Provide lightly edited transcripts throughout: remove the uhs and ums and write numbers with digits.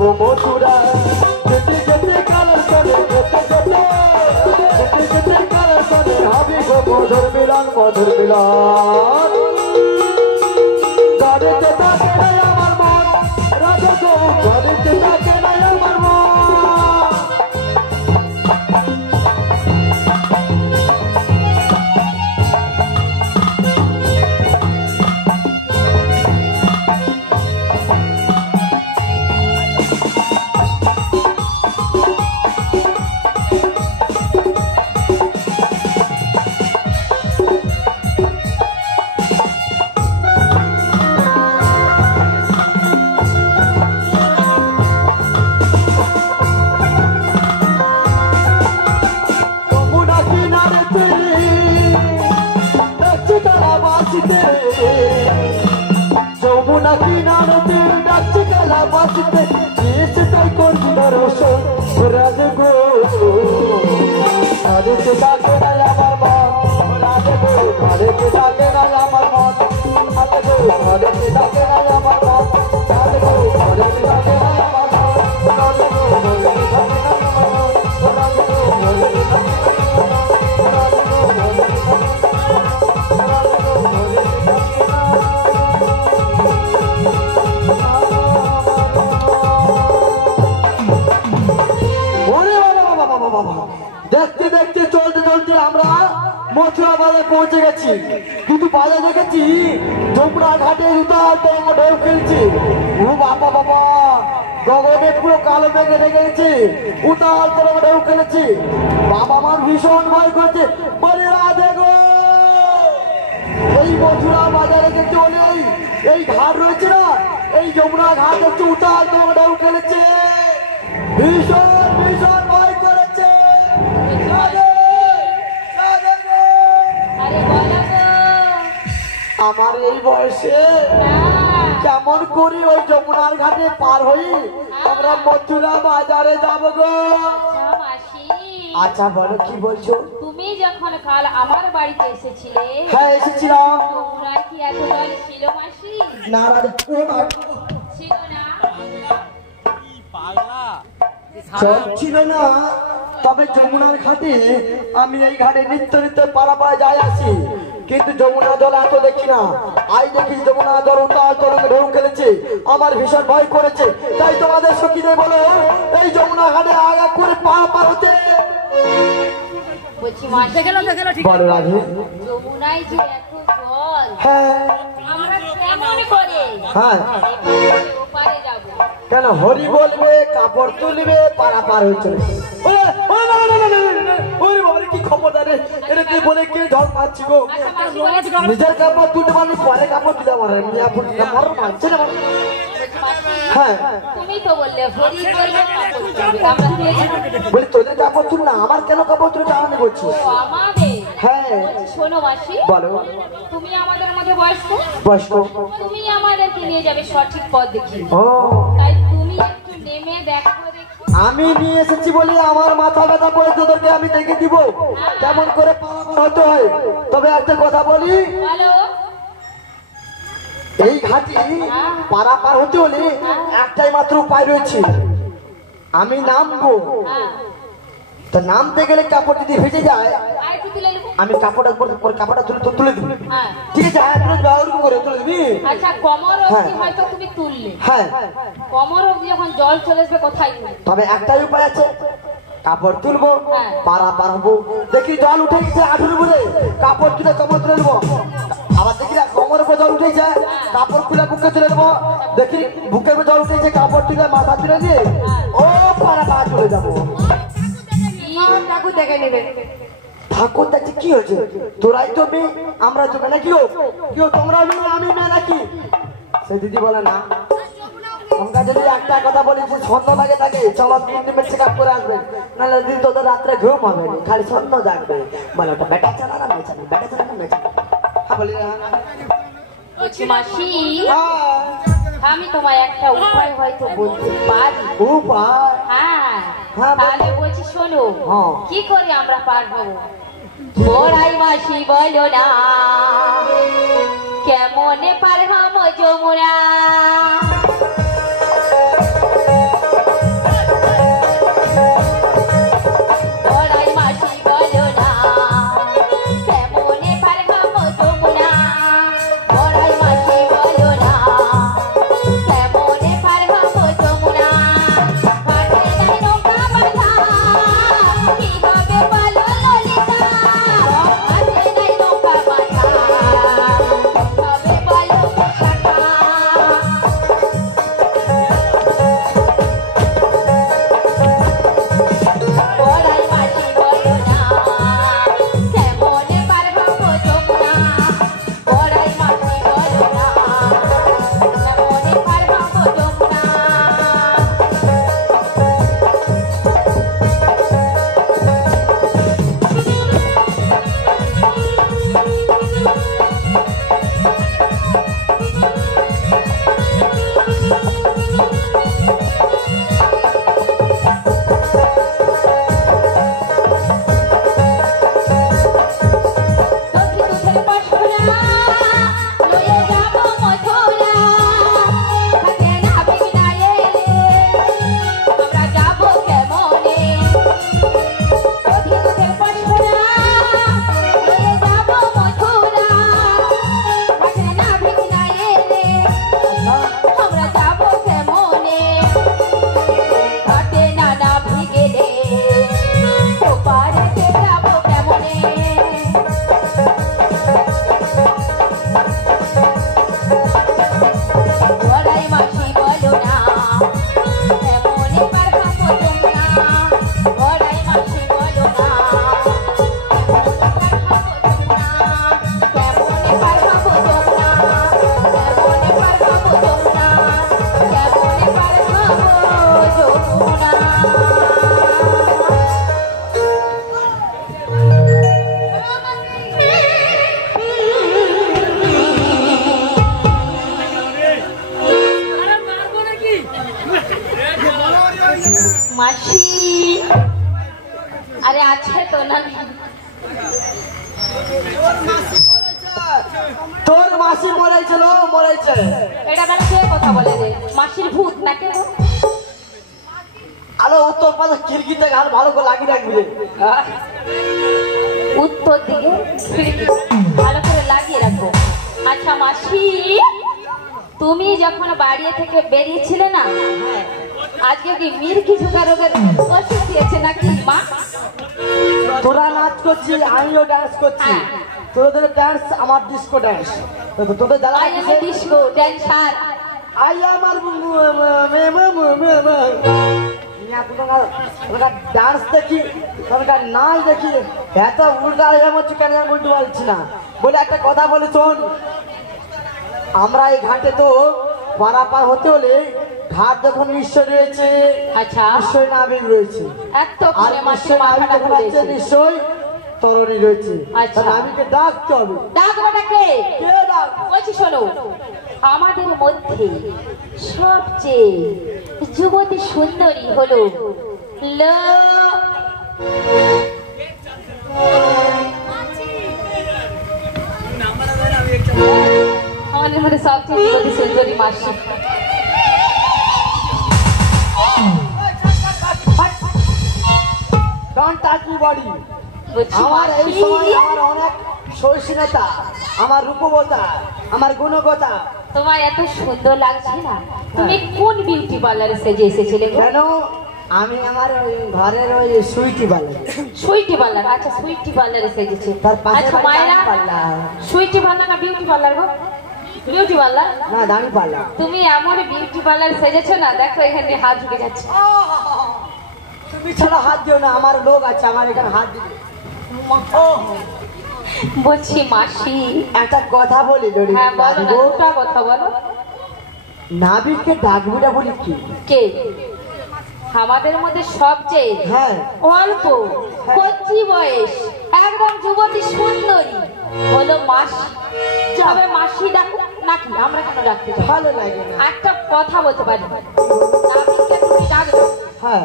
গো মথুরা যেতে যেতে কালার করে যেতে যেতে যেতে যেতে কালার করে হবে গো মধুর মিলন গাড়িতে থাকে নাই আমার মন রাজা গো গাড়িতে থাকে নাই আমার মন যমুনা কিনারতে ডাকছে কালা বাসিতে এসেটাই করবি না রোশন রাজে গো গাড়িতে ডাকে নাই আমার মন রাজে গো গাড়িতে ডাকে নাই আমার মন রাজে গো গাড়িতে ডাকে নাই আমার মন রাজে গো গাড়িতে ডাকে নাই আমার মন রাজে গো গাড়িতে ডাকে নাই আমার মন রাজে গো গাড়িতে ডাকে নাই আমার মন রাজে গো গাড়িতে ডাকে নাই আমার মন রাজে গো গাড়িতে ডাকে নাই আমার মন দেখতে দেখতে চলতে চলতে আমরা মথুরা বাজারে পৌঁছে গেছি কিন্তু বাজার দেখেছি যমুনা ঘাটে ঢেউ খেলছে ও বাবা বাবা গগনে পুরো কালো মেঘে ঢেকে গেছে উতাল তরঙ্গে ঢেউ খেলেছে বাবা আমার ভীষণ ভয় করছে বলে রাধে গো এই মথুরা বাজারে যে চলে এই ঘাট রয়েছে না এই যমুনা ঘাট হচ্ছে উতাল তরঙ্গে ঢেউ খেলেছে ভীষণ ভীষণ ভয় করেছে আমার এই বয়সে কেমন করি ওই যমুনার ঘাটে পার হই আমরা মথুরা বাজারে যাব গো আচ্ছা বলো কি বলছো তুমি যখন কাল আমার বাড়িতে এসেছিলে হ্যাঁ এসেছিলাম যমুনায় কি এত জল ছিল মাসি না ছিল না ছিল না তবে যমুনার ঘাটে আমি এই ঘাটে নিত্য নিত্য পারাপাড়া যাই আসি কিন্তু যমুনা জল এত দেখি না আই দেখি যমুনা জল উতাল তরঙ্গে ঢেউ খেলেছে আমার ভীষণ ভয় করেছে তাই তোমাদের সখীদের বলো এই যমুনা ঘাটে আগা করে পা পার হতে বলছি মাসে গেল ঠিক বলো রাধে যমুনায় যে এত জল হ্যাঁ আমরা কেমন করে হ্যাঁ ওপারে যাব কেন হরি বলবে কাপড় তুলবে পারাপার হয়ে চলেছে কি খবর রে এটা কি বলে কে ঢল পাচ্ছি গো নিজের কাপড় তুলতে পারলে পরে কাপড় দিতে পারে মানছে না হ্যাঁ তুমি তো বললে হরি বলবে আমরা বলি তোদের কাপড় তুল না আমার কেন কাপড় তুলতে আমি বলছি আমাদের হ্যাঁ শোনো মাসি বলো তুমি আমাদের মধ্যে বয়স্ক তুমি আমাদেরকে নিয়ে যাবে সঠিক পথ দেখিয়ে তাই তুমি একটু নেমে দেখো আমি নিয়ে এসেছি বলে আমার মাথা ব্যথা করে তোদেরকে আমি দেখে দিব কেমন করে পারাপার হতে হয় তবে একটা কথা বলি এই ঘাটি পারাপার হতে হলে একটাই মাত্র উপায় রয়েছে আমি নামবো তো নামতে গেলে কাপড় যদি ভেজে যায় আমি কাপড়টা তুলে দিব ঠিক আছে হ্যাঁ তুলে দেবো ওরকম করে তুলে দিবি আচ্ছা কোমর অবধি হয়তো তুমি তুললে হ্যাঁ কোমর অবধি যখন জল চলে আসবে কোথায় তবে একটাই উপায় আছে কাপড় তুলবো পারাপার হবো দেখি জল উঠে গেছে আঠুর উপরে কাপড় তুলে কোমর তুলে নেবো আবার দেখি কোমরের উপর জল উঠেছে কাপড় তুলে বুকে তুলে নেবো দেখি বুকের উপর জল উঠেছে কাপড় তুলে মাথা তুলে দিয়ে ও পারাপার চলে যাবো ঠাকুর দেখে নেবে ঠাকুর দেখছি কি হয়েছে তোরাই তো মেয়ে আমরা তো মেয়ে নাকি কেউ তোমরা মেয়ে আমি মেয়ে নাকি সে দিদি বলে না আমরা যদি একটা কথা বলি যে সন্ধ্যা লাগে থাকে চলো তিন চেক আপ করে আসবে নাহলে দিদি তোদের রাত্রে ঘুম হবে খালি সন্ধ্যা জাগবে বলে ওটা বেটা চালা না মেয়ে চালা বেটা চালা না মেয়ে চালা হ্যাঁ বলি মাসি আমি তোমায় একটা উপায় হয়তো বলতে পারি উপায় হ্যাঁ তাহলে বলছি শোনো কি করে আমরা পারবো মোরাই মাসি বলো না কেমনে পারহাম যমুনা মাসি আরে আছে তো না তোর মাসি মরেছিল মরেছে। এটা তাহলে কে কথা বলে রে? মাসির ভূত না কে গো? আলো উত্তর পাশে খিড়কিতে গান ভালো করে লাগিয়ে রাখবি রে। উত্তর দিকে খিড়কি ভালো করে লাগিয়ে রাখবো। আচ্ছা মাসি, তুমি যখন বাড়ি থেকে বেরিয়েছিলে না, আজকে কি মির্কি ঝুঁকা রোগের ওষুধ দিয়েছে নাকি মা? তোরা নাচ করছি, আমিও ডান্স করছি। তোদের ডান্স আমার ডিস্কো ডান্স। তোদের জ্বালা I am disco dancer. I আমার ডান্স দেখি, নাচ দেখি, এত উল্টা হচ্ছে কেন বলতে পারছি না। বলে একটা কথা বলে শোন, আমরা এই ঘাটে তো পারাপার হতে হলে ঘাট যখন নিশ্চয় রয়েছে, আচ্ছা নিশ্চয় নাবিক রয়েছে, এত আর করে মাসির নিশ্চয় নাবিক মাথাটা যখন আছে ঘুরেছে। নিশ্চয় তরণী রয়েছে। আচ্ছা। নাবিককে ডাকতে হবে। ডাকবাটা কে? কে ডাক? বলছি শোনো, আমাদের মধ্যে সবচেয়ে যুবতী সুন্দরী হলো আমাদের মধ্যে সবচেয়ে যুবতী সুন্দরী মাসি। Don't touch me body. বলছি আমার এই মাসি, সময় আমার অনেক সহিষ্ণুতা, আমার রূপবতা, আমার গুণবতা। তোমার এত সুন্দর লাগছে না, তুমি কোন বিউটি পার্লারে সেজে এসেছিলে গো? কেন? আমি আমার ওই ঘরের ওই সুইটি বালে। সুইটি পার্লার? আচ্ছা সুইটি পার্লারে সেজেছে। তার পাশে আচ্ছা বাড়ি মায়েরা, দামি পার্লার। সুইটি পার্লার না বিউটি পার্লার গো? Beauty parlour. না, দামি পার্লার। তুমি এমন বিউটি পার্লার সেজেছো না, দেখো এখানে হাত ঢুকে যাচ্ছে। তুমি ছাড়া হাত দিও না, আমার লোক আছে, আমার এখানে হাত দিবে। বলছি মাসি, একটা কথা বলি যদি হ্যাঁ বলো না, দুটা কথা বলো। নাবিককে ডাকবিটা বলি কি? কে? আমাদের মধ্যে সবচেয়ে হ্যাঁ অল্প কচি বয়স একদম যুবতী সুন্দরী হলো মাসি। তবে মাসি ডাকো নাকি আমরা কেন ডাকতে চাই? ভালো লাগে না। একটা কথা বলতে পারি, নাবিককে তুমি ডাকবে, হ্যাঁ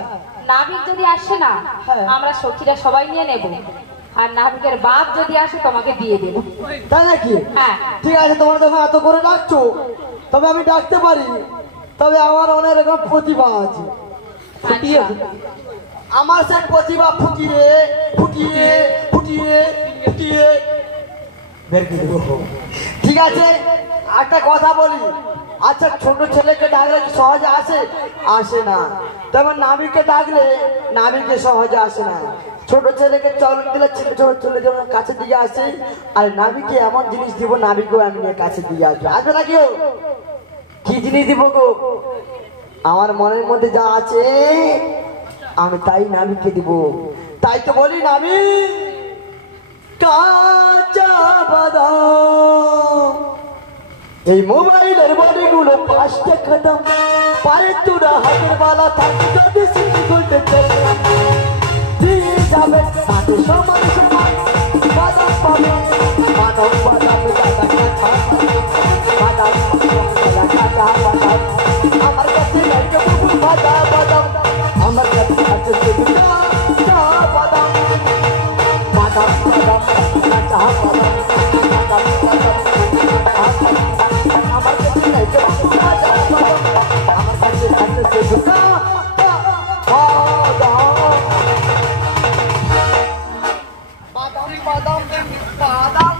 নাবিক যদি আসে না হ্যাঁ। আমরা সখীরা সবাই নিয়ে নেব, আর নাবিকের বাপ যদি আসে তোমাকে দিয়ে দেবো। তাই নাকি? হ্যাঁ ঠিক আছে, তোমার যখন এত করে ডাকছো তবে আমি ডাকতে পারি। তবে আমার অনেক রকম প্রতিভা আছে। ফুটিয়ে আচ্ছা। আমার সে প্রতিভা ফুটিয়ে ফুটিয়ে ফুটিয়ে ফুটিয়ে বের করে দেবো। ঠিক আছে, একটা কথা বলি। আচ্ছা, ছোট ছেলেকে ডাকলে কি সহজে আসে? আসে না। তেমন নাবিককে ডাকলে নাবিকে সহজে আসে না। ছোট ছেলেকে চল দিলে ছোট ছেলে যেমন কাছে দিয়ে আসে, আর নাবিকে এমন জিনিস দিব নাবিকেও আমি কাছে দিয়ে আসবে। আসবে না কেউ? কি জিনিস দিব গো? আমার মনের মধ্যে যা আছে আমি তাই নাবিককে দিব। তাই তো বলি নাবিক কাঁচা বাদাম, এই মোবাইলের বডিগুলো 5 টাকা দাম, পারে তোরা হাতের বালা থাকতে যদি সিটি করতে চলে দিয়ে যাবে তাতে সমান সমান বাদাম পাবে। বাদাম বাদাম বাদাম বাদাম আমার কাছে লাগে বহু বাদাম বাদাম, আমার কাছে আছে বাদাম বাদাম বাদাম কাঁচা বাদাম বাদাম বাদাম আমার কাছে লাগে বহু বাদাম বাদাম, আমার কাছে আছে বাদাম বাদাম বাদাম।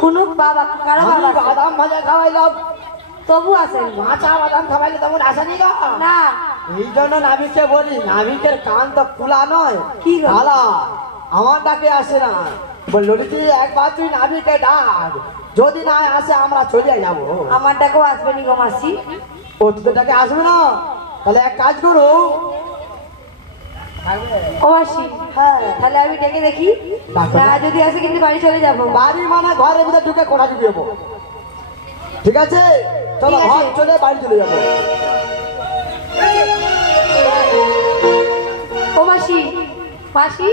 কোনো বাবা কারো বাবা বাদাম ভাজা খাওয়াইলাম, তবু আসেন কাঁচা বাদাম খাওয়াইলে তেমন আসেনি গো। না। এই জন্য নাবিককে বলি, নাবিকের কান তো খোলা নয়, কি গো? খালা। আমার ডাকে আসে না। বললো যে একবার তুই নাবিককে ডাক, যদি না আসে আমরা চলে যাবো। আমার ডাকেও আসবে নি গো মাসি। ও তোদের ডাকে আসবে না? তাহলে এক কাজ করো। ও মাসি, হ্যাঁ, তাহলে আমি ডেকে দেখি, ডাকো না। না যদি আসে কিন্তু বাড়ি চলে যাবো। বাড়ি মানে ঘরের ভিতরে ঢুকে কোঠা ঢুকিয়ে ঠিক আছে? চলো ঠিক আছে। ভাগ চলে বাড়ি চলে যাবো। ও মাসি, মাসি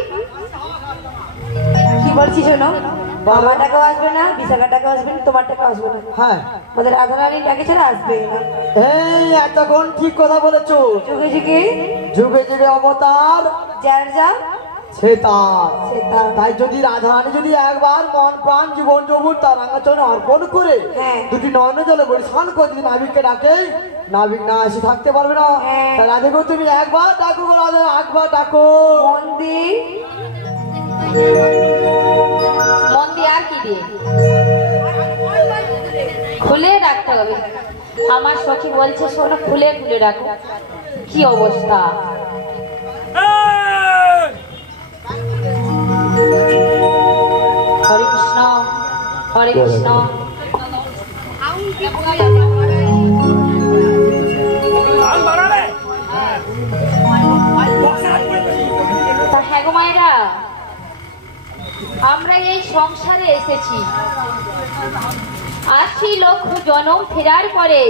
কি বলছি শোনো, আমার টাকাও আসবে না, বিশাখার টাকাও আসবে না, তোমার টাকাও আসবে না, হ্যাঁ আমাদের রাধা রানীর টাকা ছাড়া আসবে না। এই এতক্ষণ ঠিক কথা বলেছো। যুগে যুগে যুগে যুগে অবতার যার যা সে তার। সে তার। তাই যদি রাধারানী যদি একবার মন প্রাণ জীবন যৌবন তার রাঙাচরণে অর্পণ করে হ্যাঁ। দুটি নয়ন জলে পরিষ্কার করে যদি নাবিককে ডাকে, নাবিক না এসে থাকতে পারবে না। হ্যাঁ। তাই রাধেকে তুমি একবার ডাকো গো রাধে, একবার ডাকো। মন দিয়ে মন দিয়ে আর কি দিয়ে খুলে ডাকতে হবে। আমার সখী বলছে শোনো, খুলে খুলে ডাকো। কি অবস্থা! হরে কৃষ্ণ, হরে কৃষ্ণ। তা হ্যাঁ গো মায়েরা, আমরা এই সংসারে এসেছি ৮০ লক্ষ জনম ফেরার পরে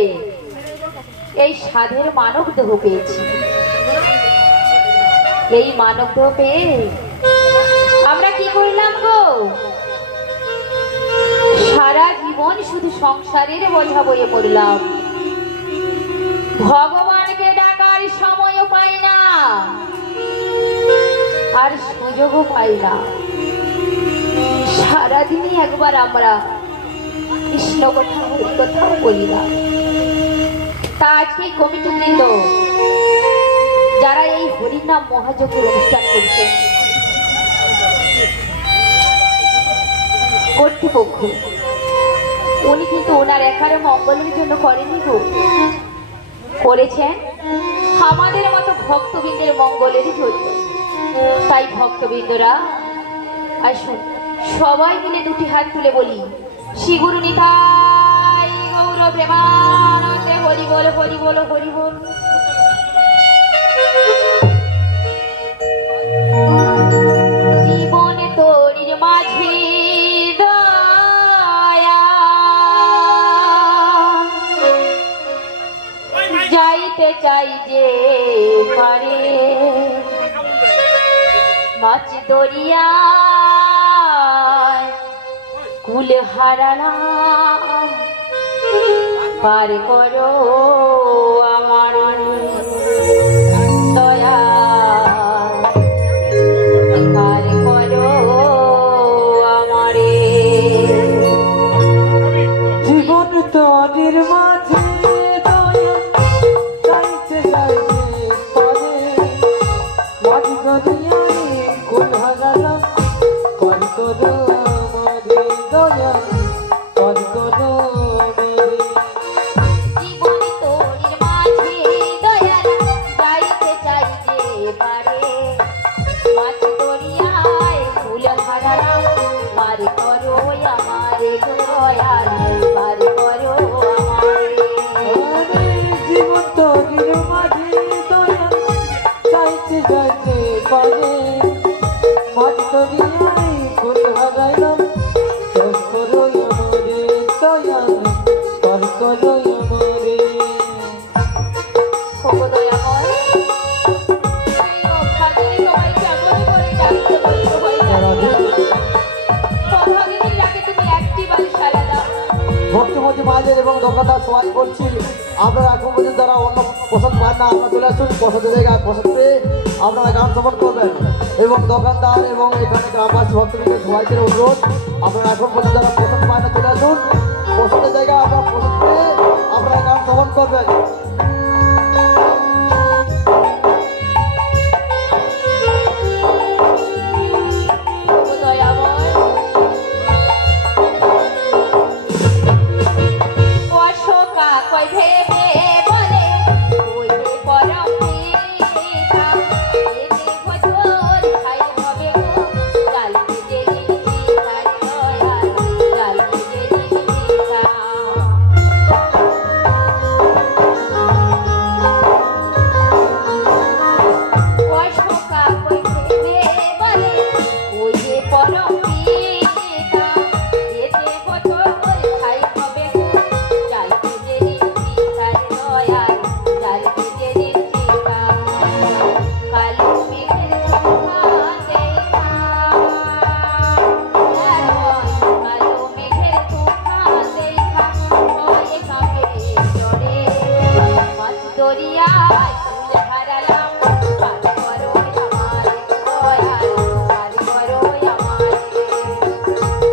এই সাধের মানব দেহ পেয়েছি। এই মানব দেহ পেয়ে আমরা কি করলাম গো? সারা জীবন শুধু সংসারের বোঝা বয়ে পড়লাম, ভগবানকে ডাকার সময়ও পাই না, আর সুযোগও পাই না। সারাদিনই একবার আমরা কৃষ্ণ কথা হরি কথা বলি না। তা আজকে কমিটি বৃন্দ যারা এই হরিনাম মহাযজ্ঞের অনুষ্ঠান করছেন, কর্তৃপক্ষ উনি কিন্তু ওনার একার মঙ্গলের জন্য করেনি গো, করেছেন আমাদের মতো ভক্তবৃন্দের মঙ্গলের জন্য। তাই ভক্তবৃন্দরা আসুন সবাই মিলে দুটি হাত তুলে বলি, শ্রী গুরু নিতাই গৌর প্রেমানন্দে হরি বল, হরি বল, হরি বল। জীবন তোরির মাঝে দয়া যাইতে চাই যে পারে, মাছ দরিয়া কুল হারালা পার করো আমার দয়া, পার করো আমারে। জীবন তোদের মাঝে দয়া চাইতে চাইতে পারে, মাঝ দরিয়ায় কুল হারালাম পার করো আমারে দয়া, পার করো আমারে। জীবন তোরির মাঝে দয়াল যাইতে চাই যে পারে, মাছ দরিয়ায় ফুল হারালাম পার করো আমারে দয়াল, পার করো আমারে। আরে জীবন তোদের মাঝে দয়া চাইতে চাইতে পারে, মাঝ দরিয়ায় কুল হারালাম পার করো আমারে দয়া, পার করো আমারে। ওগো দয়াময়, এই অভাগিনী তোমায় কেমন করে ডাকতে বলতে হয় জানি না। অভাগিনীর ডাকে তুমি একটিবারই সাড়া দাও। ভক্তিমতী মাঝের এবং দোকানদার সবাই বলছি, আপনারা এখন পর্যন্ত যারা অন্য পছন্দ পান না, আপনারা চলে আসুন পছন্দের জায়গায় পছন্দ পেয়ে আপনারা গান শ্রবণ করবেন। এবং দোকানদার এবং এখানে গ্রামবাসী ভক্তবৃন্দ সবাইকে অনুরোধ, আপনারা এখন পর্যন্ত যারা পছন্দ পান না চলে আসুন পছন্দের জায়গায়, আপনারা পছন্দ পেয়ে আপনারা গান শ্রবণ করবেন। ওগো দয়াময়, অশোকা কই ভেবে বলে ওই যে পরম পিতা, এতে ভজর খাই হবে গো কালকে যেদিন পিতার দয়াল, কালকে যেদিন পিতা। অশোকা কই ভেবে বলে ওই যে পরম পিতা, এতে ভজর খাই হবে গো কালকে যেদিন দরিয়ায় তুলে হারালাম পার করো আমারে দয়াল পার করো আমারে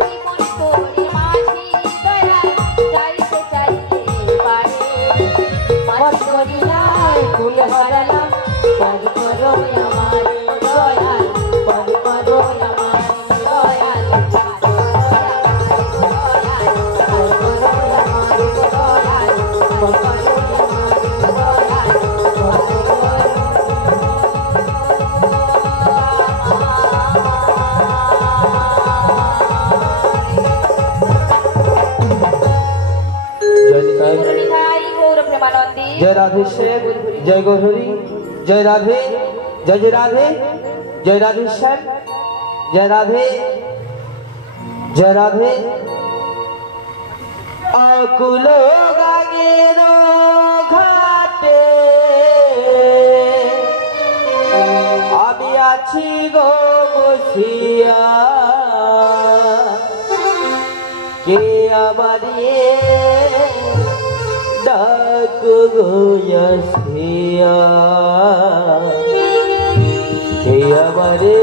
জীবন তোরে মাঝি দয়াল যাইতে চাইতে পারে মাঝ দরিয়ায় তুলে হারালাম পার করো আমারে দয়াল পার করো আমারে দয়াল जय राधे श्याम जय गौरी जय राधे जय जय राधे जय राधे श्याम जय राधे जय राधे आकुलो गागेरो घाटे আমি আছি গো বসিয়া কে আমারে ডাক গোয়াসিয়া কে আমারে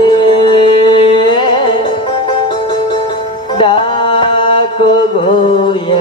ডাক গোয়াসিয়া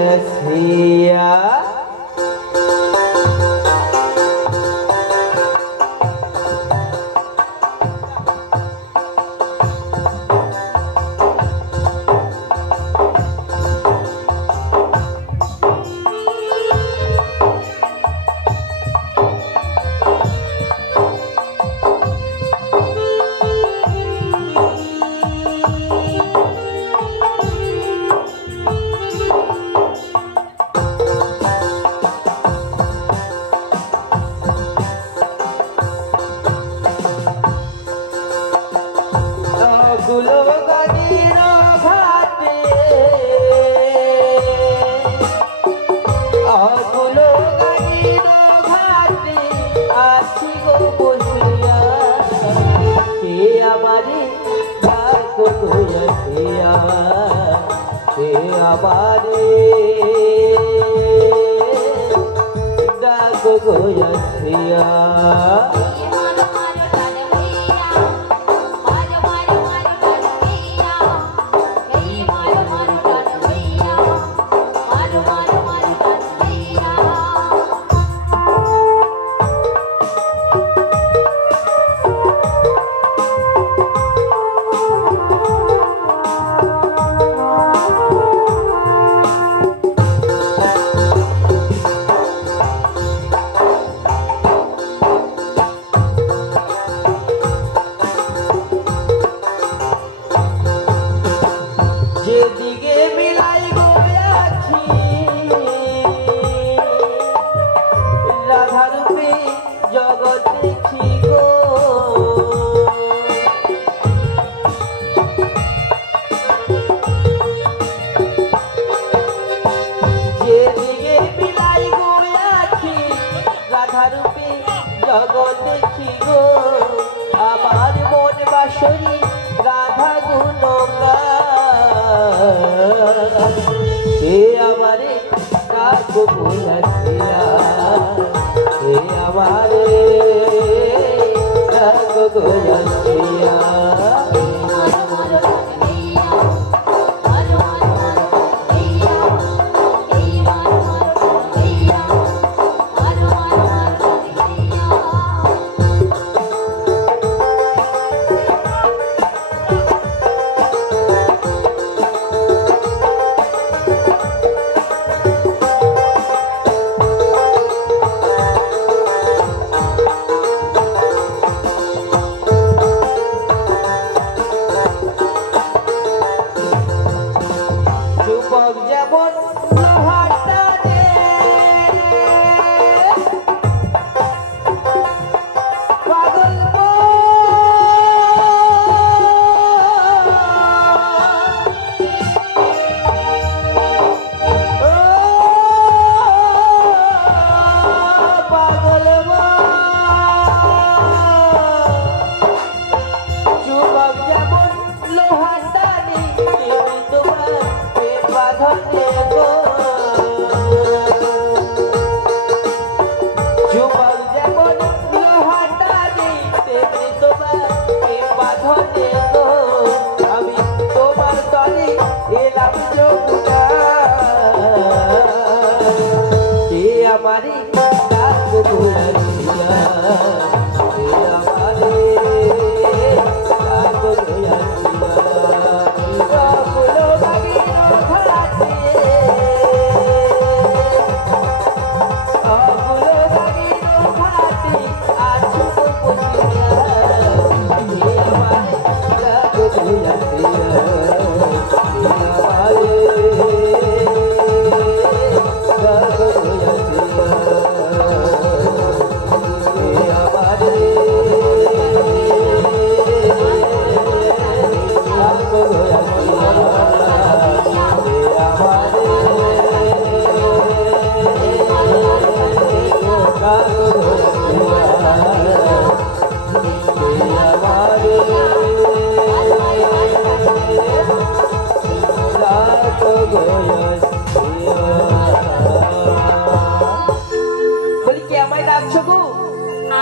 বলি কে আমায় ডাকছো গো?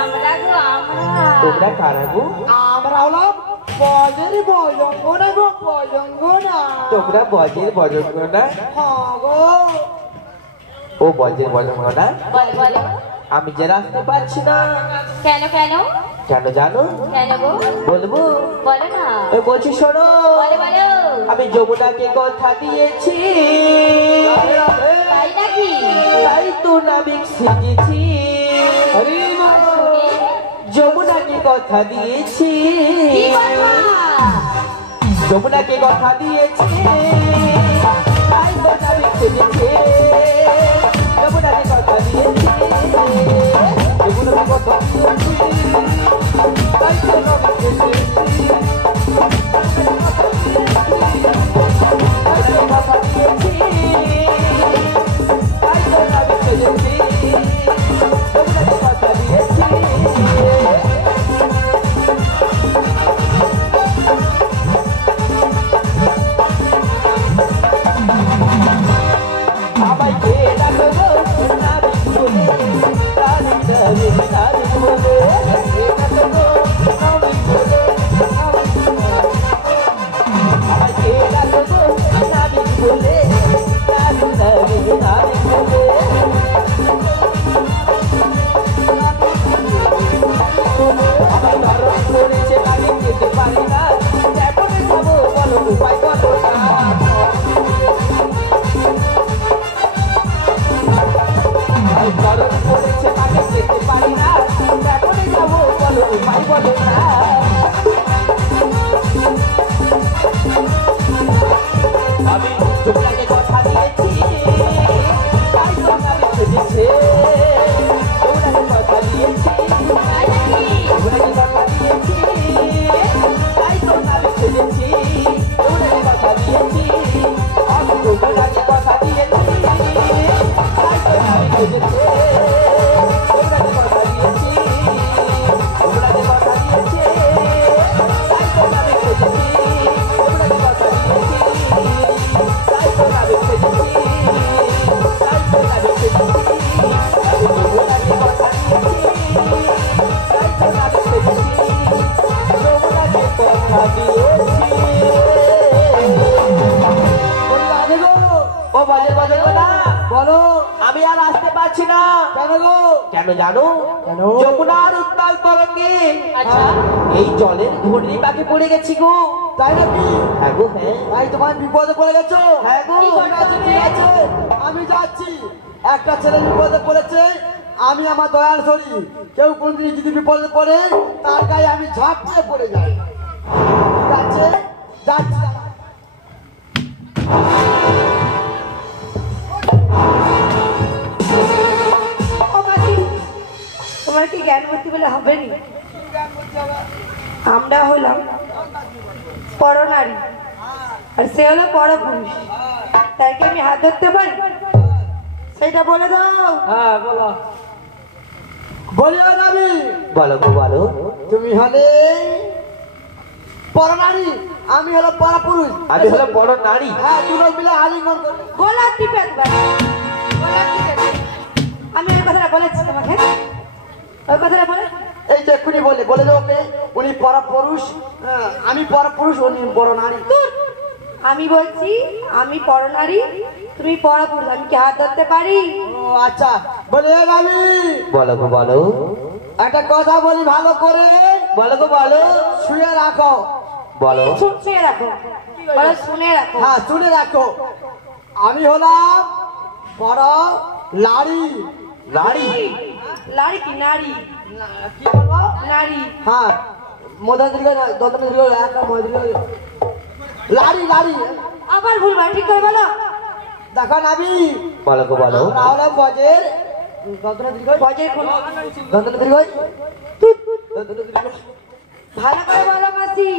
আমরা গো আমরা। তোমরা কারা গো? আমরা হলাম বজের বজঙ্গনা গো, বজঙ্গনা। তোমরা বজের বজঙ্গনা? হ্যাঁ গো। ও বজের বজঙ্গনা? বলো বলো। আমি যে রাস্তা পাচ্ছি না। কেন কেন? কেন জানো? কেন গো? বলবো? বলো না। ওই বলছি শোনো, বলো বলো। আমি যমুনাকে কথা দিয়েছি, তাই নাকি? তাই তো নাবিক সেজেছি। শুনি। যমুনাকে কথা দিয়েছি, কি কথা? যমুনাকে কথা দিয়েছি, তাই তো নাবিক সেজেছি। যমুনাকে কথা দিয়েছি, যমুনাকে কথা দিয়েছি, তাই তো নাবিক সেজেছি। তাই তো কথা দিয়েছি, তাই তো নাবিক সেজেছি। যমুনাকে কথা দিয়েছি। আমাকে ডাকবো নাবিক বলে, নাবিক নাবিক নাবিক বলে, ডাকবো নাবিক বলে, নাবিক বলে। আমাকে ডাকবো নাবিক বলে, নাবিক নাবিক নাবিক বলে। আমার ধরন করেছে নাবিক যেতে পারি না, কেমন যাবো বলো উপায় বলো না। গরম পড়েছে তাকে যেতে পারি না, এখনই যাবো বলো উপায় বলো না। আমি তোমরাকে কথা দিয়েছি, তাই তোমরা সেজেছে। তোমরাকে কথা দিয়েছি, তাই নাকি? তোমরাকে কথা দিয়েছি, তাই তোমরা সেজেছি। তোমরাকে কথা দিয়েছি, আমি তোমরাকে কথা দিয়েছি, তাই তোমরা সেজেছে। তোমরাকে কথা দিয়েছি, তোমরাকে কথা দিয়েছি, তাই তোমরা সেজেছি। তোমরাকে কথা দিয়েছি, তাই তোমরা সেজেছি, তাই তোমরা সেজেছি। আমি তোমরাকে কথা দিয়েছি, তাই তোমরা সেজেছি। তোমরাকে কথা দিয়েছি। ও বাজে বাজে না বলো। আমি আর আসতে পারছি না। কেন গো? কেন জানো? কেন? যমুনার উত্তাল তরঙ্গে আচ্ছা। এই জলের ঘূর্ণি পাকে পড়ে গেছি গো। তাই নাকি? হ্যাঁ গো, হ্যাঁ। ভাই তোমার বিপদে পড়ে গেছো? হ্যাঁ গো। কি করবে তুমি? ঠিক আছে, আমি যাচ্ছি। একটা ছেলে বিপদে পড়েছে, আমি আমার দয়াল ধরি। কেউ কোনদিন যদি বিপদে পড়ে, তার গায়ে আমি ঝাঁপিয়ে পড়ে যাই। ঠিক আছে, যাচ্ছি। ও মাসি, তোমার কি জ্ঞান বুদ্ধি বলে হবে নি? আমরা হলাম পরনারী আর সে হলো পরপুরুষ, তাই কি আমি হাত ধরতে পারি? সেটা বলে দাও। হ্যাঁ বলো। বলিও নাবি, বলো গো বলো। তুমি হলে পরনারী, আমি হলো পরপুরুষ। আমি হলো বড় নারী। হ্যাঁ, দুজন মিলে আলিঙ্গন করবে। গোলাপ টিপে গোলাপ টিপে। আমি ওই কথাটা বলেছি তোমাকে, ওই কথাটা বলে। এই তো এক্ষুনি বলে দাও ওকে, উনি পরপুরুষ, আমি পরপুরুষ, উনি বড় নারী। আমি বলছি আমি পরনারী, তুমি পরপুরুষ, আমি কি হাত ধরতে পারি? ও আচ্ছা, বলে আমি বলো গো বলো। একটা কথা বলি ভালো করে, বলো গো বলো। শুয়ে রাখো। বলো। শুনে রাখো, বলো শুনে রাখো। হ্যাঁ শুনে রাখো। আমি হলাম বড় লাড়ি। লাড়ি। লাড়ি কি নারী? কি বলবো? নারী। হ্যাঁ মধ্যে দিকে দন্তন দিকে একটা মধ্যে দিকে লাড়ি লাড়ি। আবার ভুলবা, ঠিক করে বলো। দেখো নাবি, বলো গো বলো। আমরা হলাম বজের দন্তন দিকে বজের কোন? দন্তন দিকে ভালো করে বলো মাসি।